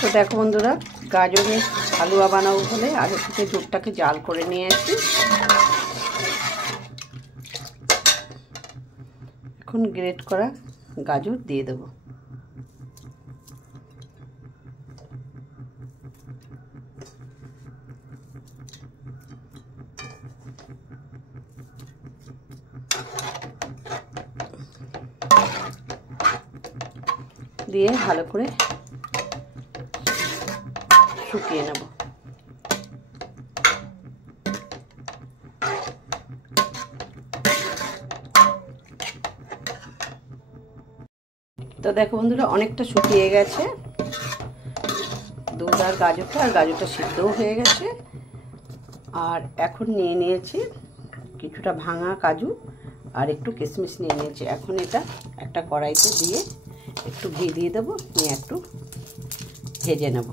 তো দেখো বন্ধুরা, গাজরের হালুয়া বানাবো বলে আগে থেকে দুধটাকে জাল করে নিয়ে আসি। এখন গ্রেট করা গাজর দিয়ে দেবো। দিয়ে ভালো করে শুকিয়ে নেব। তো দেখো বন্ধুরা, অনেকটা শুকিয়ে গেছে দুধ আর গাজরটা সিদ্ধও হয়ে গেছে। আর এখন নিয়ে নিয়েছি কিছুটা ভাঙা কাজু আর একটু কিশমিশ নিয়ে নিয়েছি। এখন এটা একটা কড়াইতে দিয়ে একটু ঘি দিয়ে দেবো, নিয়ে একটু ভেজে নেব।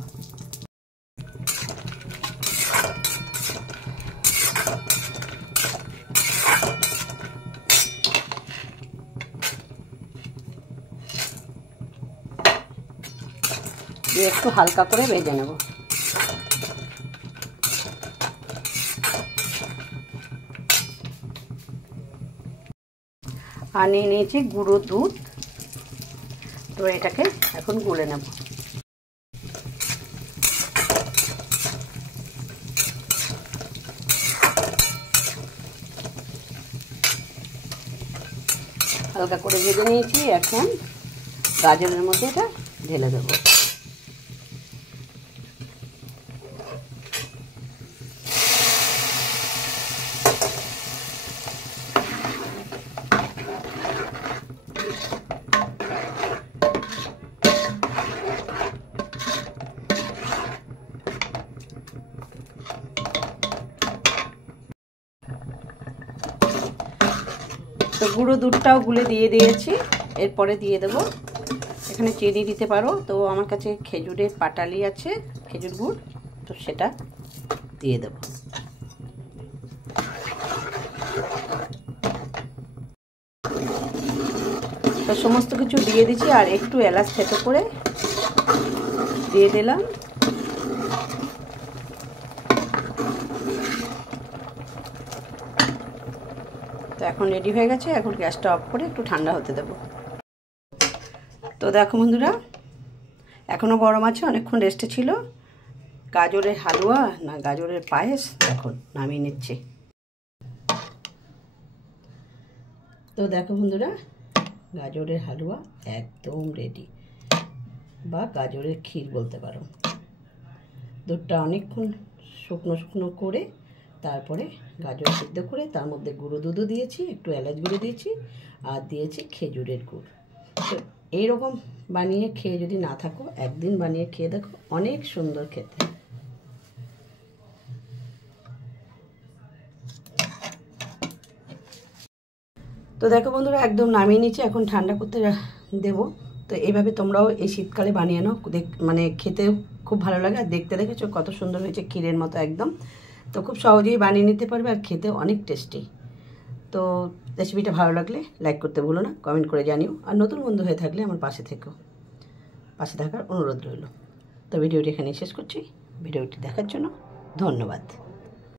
দিয়ে একটু হালকা করে ভেজে নেব। আর নিয়ে নিয়েছি গুঁড়ো দুধ। তো এটাকে এখন গুলে নেব। হালকা করে ভেজে নিয়েছি। এখন গাজরের মধ্যে এটা ঢেলে দেবো। তো গুঁড়ো দুধটাও গুলে দিয়ে দিয়েছি। এরপরে দিয়ে দেবো, এখানে চিনি দিতে পারো, তো আমার কাছে খেজুরের পাটালি আছে, খেজুর গুড়, তো সেটা দিয়ে দেবো। তো সমস্ত কিছু দিয়ে দিচ্ছি আর একটু এলাচ থেতো করে দিয়ে দিলাম। তো এখন রেডি হয়ে গেছে। এখন গ্যাসটা অফ করে একটু ঠান্ডা হতে দেবো। তো দেখো বন্ধুরা, এখনও গরম আছে, অনেকক্ষণ রেস্টে ছিল। গাজরের হালুয়া না গাজরের পায়েস এখন নামিয়ে নিচ্ছি। তো দেখো বন্ধুরা, গাজরের হালুয়া একদম রেডি, বা গাজরের ক্ষীর বলতে পারো। দুধটা অনেকক্ষণ শুকনো শুকনো করে তারপরে গাজর সিদ্ধ করে তার মধ্যে গুঁড়ো দুধও দিয়েছি, একটু এলাচ গুঁড়ো দিয়েছি আর দিয়েছি খেজুরের গুড়। তো এইরকম বানিয়ে খেয়ে যদি না থাকো, একদিন বানিয়ে খেয়ে দেখো, অনেক সুন্দর খেতে। তো দেখো বন্ধুরা, একদম নামিয়ে নিচ্ছি, এখন ঠান্ডা করতে দেবো। তো এইভাবে তোমরাও এই শীতকালে বানিয়ে নাও, মানে খেতে খুব ভালো লাগে। আর দেখতে দেখেছো কত সুন্দর হয়েছে, ক্ষীরের মতো একদম। তো খুব সহজেই বানিয়ে নিতে পারবে আর খেতে অনেক টেস্টি। তো রেসিপিটা ভালো লাগলে লাইক করতে ভুলো না, কমেন্ট করে জানিও। আর নতুন বন্ধু হয়ে থাকলে আমার পাশে থাকার অনুরোধ রইল। তো ভিডিওটি এখানেই শেষ করছি। ভিডিওটি দেখার জন্য ধন্যবাদ।